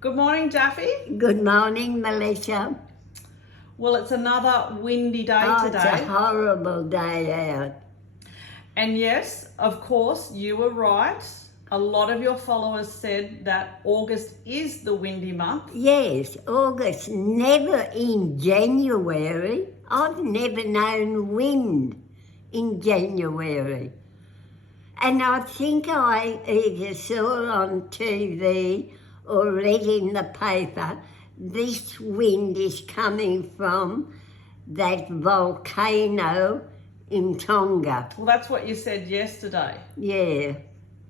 Good morning, Daffy. Good morning, Melissa. Well, it's another windy day today. It's a horrible day out. And yes, of course, you were right. A lot of your followers said that August is the windy month. Yes, August, never in January. I've never known wind in January. And I think I either saw on TV or read in the paper, this wind is coming from that volcano in Tonga. Well, that's what you said yesterday. Yeah.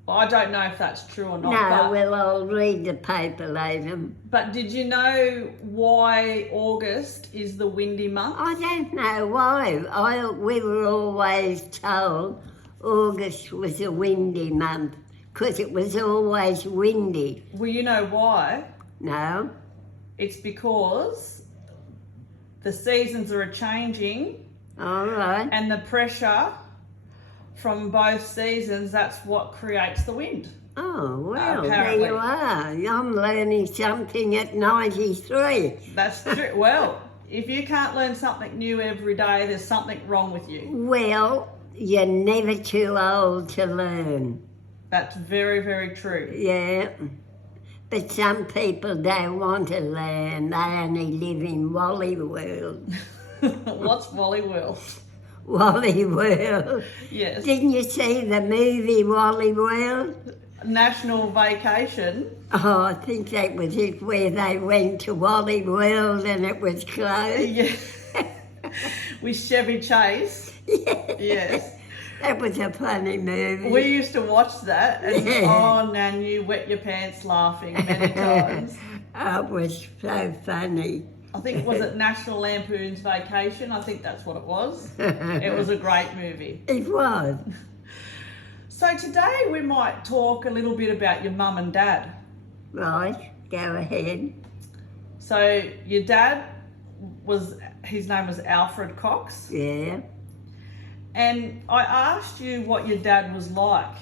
Well, I don't know if that's true or not. No, well, I'll read the paper later. But did you know why August is the windy month? I don't know why. We were always told August was a windy month because it was always windy. Well, you know why? No? It's because the seasons are changing. All right. And the pressure from both seasons, that's what creates the wind. Oh, well, apparently. There you are. I'm learning something at 93. That's true. Well, if you can't learn something new every day, there's something wrong with you. Well, you're never too old to learn. That's very, very true. Yeah. But some people don't want to learn. They only live in Wally World. What's Wally World? Wally World. Yes. Didn't you see the movie Wally World? National Vacation. Oh, I think that was it, where they went to Wally World and it was closed. Yeah. With Chevy Chase. Yeah. Yes. That was a funny movie. We used to watch that and, Yeah. oh, Nan, you wet your pants laughing many times. Oh, it was so funny. I think, was it National Lampoon's Vacation? I think that's what it was. It was a great movie. It was. So today we might talk a little bit about your mum and dad. Right, go ahead. So your dad his name was Alfred Cox. Yeah. And I asked you what your dad was like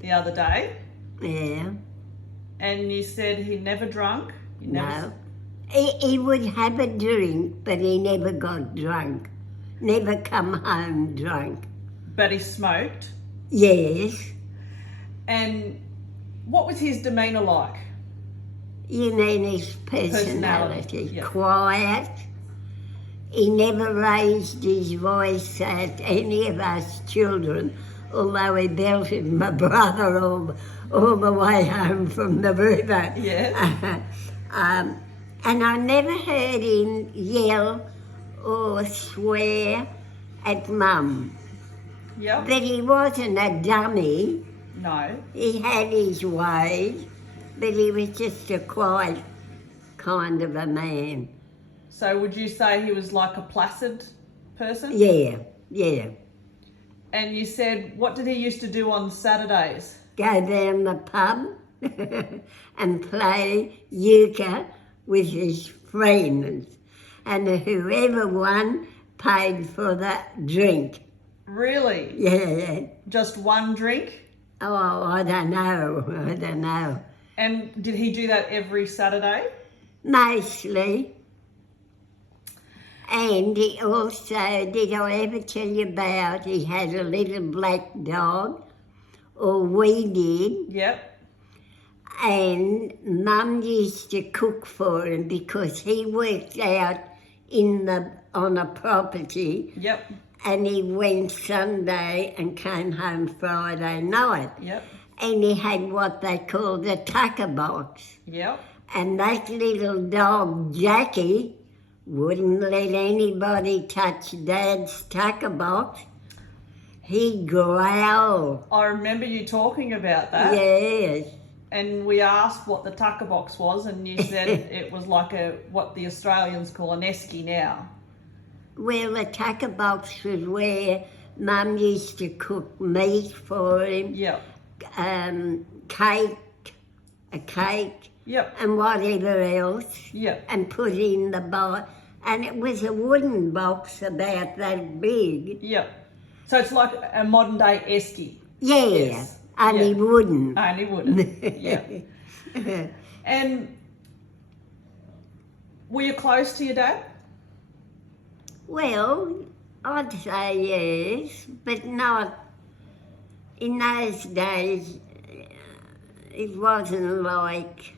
the other day. Yeah. And you said he never drunk. No. He would have a drink, but he never got drunk. Never come home drunk. But he smoked. Yes. And what was his demeanour like? You mean his personality. Yeah. Quiet. He never raised his voice at any of us children, although he belted my brother all the way home from the river. Yeah. And I never heard him yell or swear at Mum. Yep. But he wasn't a dummy. No. He had his ways, but he was just a quiet kind of a man. So would you say he was like a placid person? Yeah, yeah. And you said, what did he used to do on Saturdays? Go down the pub and play euchre with his friends. And whoever won paid for the drink. Really? Yeah. Just one drink? Oh, I don't know. And did he do that every Saturday? Mostly. And he also, did I ever tell you about, he had a little black dog, or we did. Yep. And Mum used to cook for him because he worked out on a property. Yep. And he went Sunday and came home Friday night. Yep. And he had what they called a Tuckerbox. Yep. And that little dog, Jackie, wouldn't let anybody touch Dad's Tuckerbox. He growled. I remember you talking about that. Yes. And we asked what the Tuckerbox was, and you said it was like what the Australians call an esky now. Well, the Tuckerbox was where Mum used to cook meat for him. Yep. A cake. Yep. And whatever else. Yep. And put in the box. And it was a wooden box about that big. Yep. So it's like a modern day esky. Yeah. Yes. Only wooden. Only wooden. Yeah. And Were you close to your dad? Well, I'd say yes, but not in those days. It wasn't like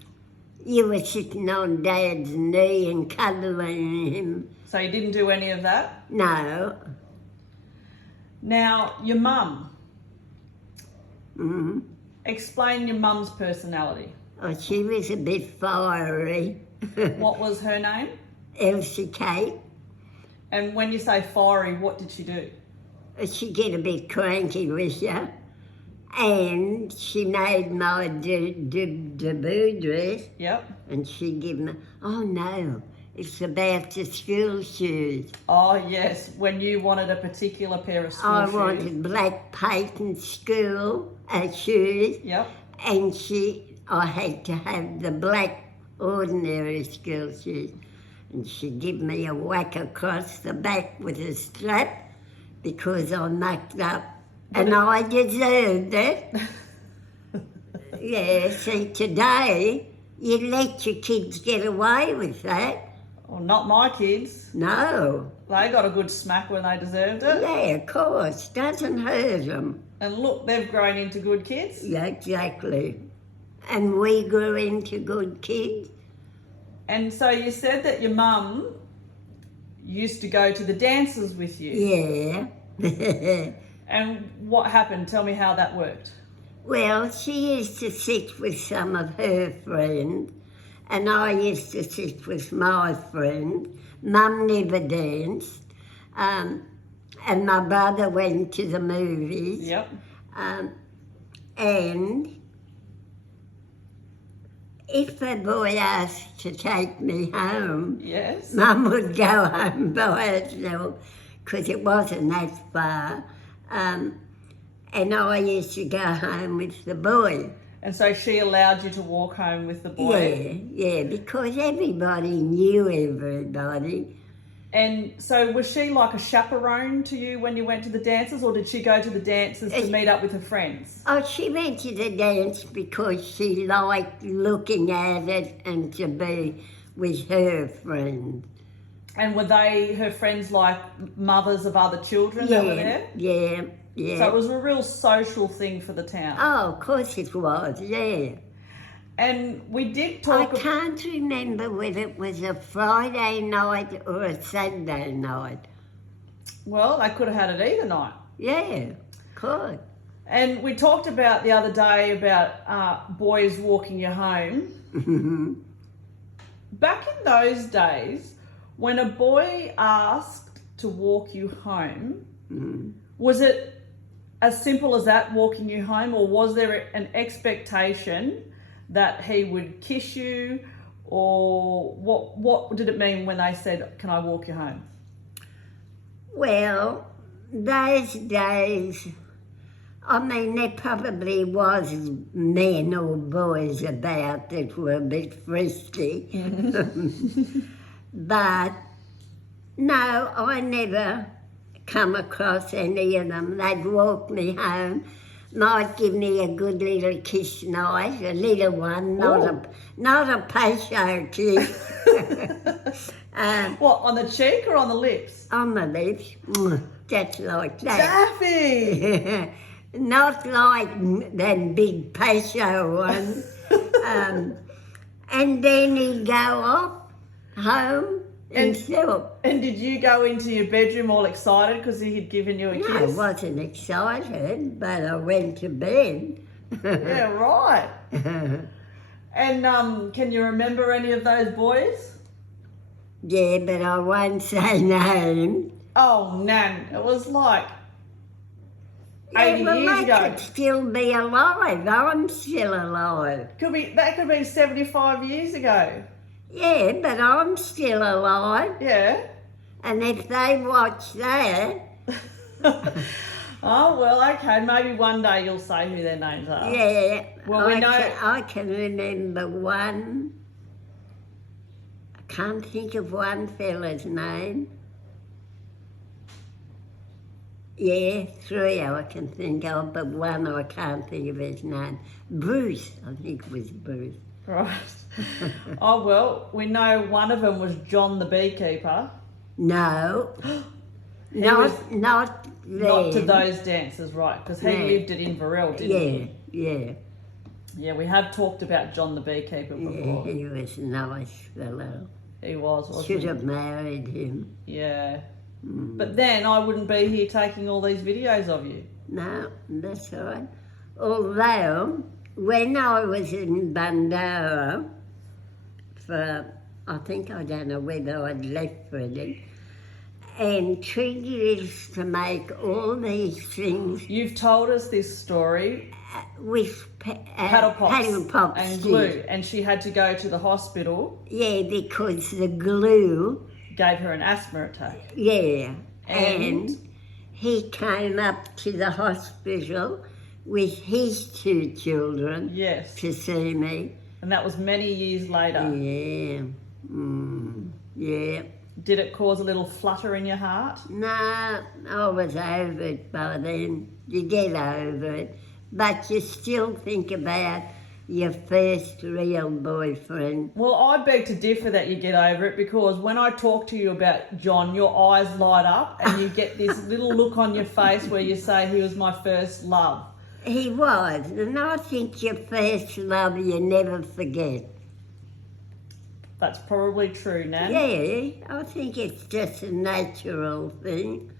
you were sitting on Dad's knee and cuddling him. So you didn't do any of that? No. Now, your mum. Mm. Explain your mum's personality. Oh, she was a bit fiery. What was her name? Elsie Kate. And when you say fiery, what did she do? She'd get a bit cranky with you. And she made my debut dress. Yep. And she'd give me, oh no, it's about the school shoes. Oh, yes, when you wanted a particular pair of school I shoes. wanted black patent school shoes. Yep. And I had to have the black ordinary school shoes. And she'd give me a whack across the back with a strap because I mucked up. And I deserved it. Yeah, see, today, you let your kids get away with that. Well, not my kids. No. They got a good smack when they deserved it. Yeah, of course. Doesn't hurt them. And look, they've grown into good kids. Yeah, exactly. And we grew into good kids. And so you said that your mum used to go to the dances with you. Yeah. And what happened? Tell me how that worked. Well, she used to sit with some of her friends, and I used to sit with my friend. Mum never danced, and my brother went to the movies. Yep. And if a boy asked to take me home, Yes. Mum would go home by herself because it wasn't that far. And I used to go home with the boy. And so she allowed you to walk home with the boy. Yeah, because everybody knew everybody. And so was she like a chaperone to you when you went to the dances, or did she go to the dances to meet up with her friends? Oh, she went to the dance because she liked looking at it and to be with her friends. And were they her friends like mothers of other children that were there? Yeah. So it was a real social thing for the town. Oh, of course it was, yeah. And we did talk... I can't remember whether it was a Friday night or a Saturday night. Well, they could have had it either night. Yeah, could. And we talked about the other day about boys walking you home. Back in those days, when a boy asked to walk you home, was it as simple as that, walking you home, or was there an expectation that he would kiss you, or what did it mean when they said, can I walk you home? Well, those days, I mean, there probably was men or boys about that were a bit frisky. But no, I never come across any of them. They'd walk me home, might give me a good little kiss night, a little one, not a patio kiss. What, on the cheek or on the lips? On the lips, just like that. Daffy! Not like them big patio ones. And then he'd go off home himself. And did you go into your bedroom all excited because he had given you a kiss? No, I wasn't excited, but I went to bed. Yeah, right. And can you remember any of those boys? Yeah, but I won't say names. Oh, Nan, it was like 80 well, years they ago. could still be alive. I'm still alive. That could be 75 years ago. Yeah, but I'm still alive. Yeah. And if they watch that... Oh, well, okay, maybe one day you'll say who their names are. Yeah, Well, we know... I can remember one. I can't think of one fella's name. Yeah, three I can think of, but one I can't think of his name. Bruce, I think it was Bruce. Right. Oh, well, we know one of them was John the beekeeper. No, was not Not to then. those dances, right, because he No. lived at Inverell, didn't he? Yeah. Yeah, we have talked about John the beekeeper Yeah, before. he was a nice fellow. He was, wasn't Should he? have married him. Yeah. Mm. But then I wouldn't be here taking all these videos of you. No, that's all right. Although, when I was in Bandara for, I don't know whether I'd left for it, and Trigger used to make all these things You've told us this story, with paddle pops and glue, yes. and she had to go to the hospital, Yeah, because the glue, gave her an asthma attack. yeah. And? And he came up to the hospital with his 2 children Yes. to see me. And that was many years later. Yeah. Yeah. Did it cause a little flutter in your heart? No, I was over it by then. You get over it. But you still think about your first real boyfriend. Well, I beg to differ that you get over it, because when I talk to you about John, your eyes light up and you get this little look on your face where you say he was my first love. He was, and I think your first love you never forget. That's probably true, Nan. Yeah, I think it's just a natural thing.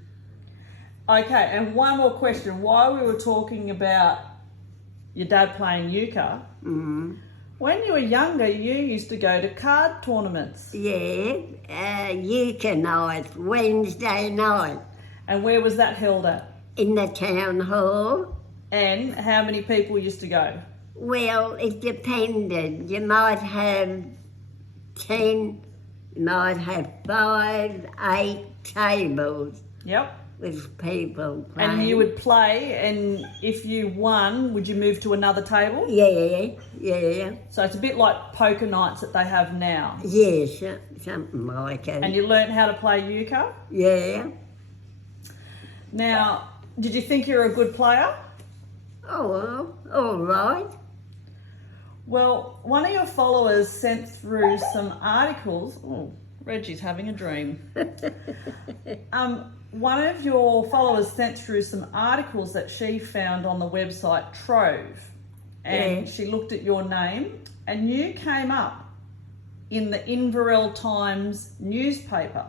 Okay, and one more question. While we were talking about your dad playing euchre, when you were younger, you used to go to card tournaments. Yeah, Eucha night, Wednesday night, And where was that held at? in the town hall. And how many people used to go? Well, it depended. You might have 10, you might have 5, 8 tables Yep. with people playing. And you would play, and if you won, would you move to another table? Yeah. So it's a bit like poker nights that they have now. Yes, something like it. And you learnt how to play euchre. Yeah. Now, did you think you were a good player? Oh, well, all right. Well, one of your followers sent through some articles. Oh, Reggie's having a dream. One of your followers sent through some articles that she found on the website Trove, and Yeah. she looked at your name, and you came up in the Inverell Times newspaper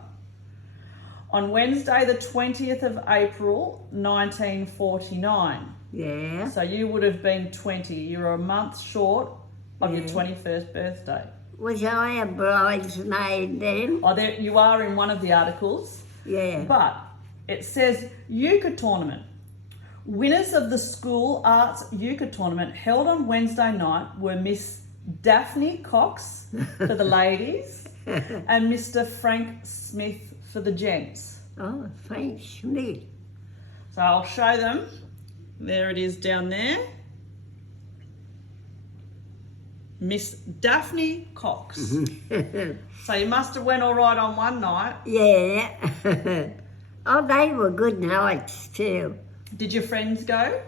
on Wednesday the 20th of April 1949. Yeah. So you would have been 20. You were a month short of your Yeah. 21st birthday. Was I a bridesmaid then? Oh, there you are in one of the articles. Yeah. But it says euchre tournament. Winners of the school arts euchre tournament held on Wednesday night were Miss Daphne Cox for the ladies and Mr. Frank Smith for the gents. Oh, Frank Smith. So I'll show them. There it is down there. Miss Daphne Cox. So you must have went all right on one night. Yeah. Oh, they were good nights too. Did your friends go?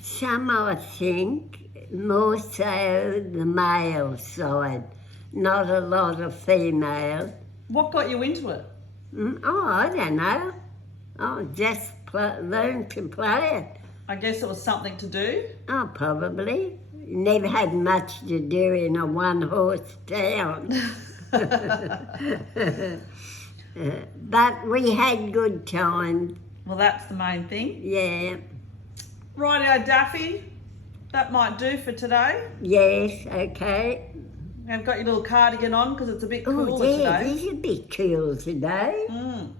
Some, I think, more so the male side, not a lot of female. What got you into it? Oh, I don't know. Oh, just learned to play it. I guess it was something to do. Oh, probably. Never had much to do in a one-horse town. But we had good times. Well, that's the main thing. Yeah. Rightio, Daffy. That might do for today. Yes, okay. I've got your little cardigan on because it's a bit Oh, cooler yeah, today. it's a bit cool today. Mm.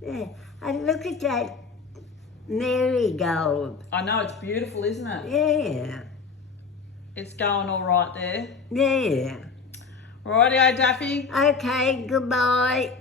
Yeah. And look at that marigold. I know, it's beautiful, isn't it? Yeah. It's going all right there. Yeah. Rightio, Daffy. Okay, goodbye.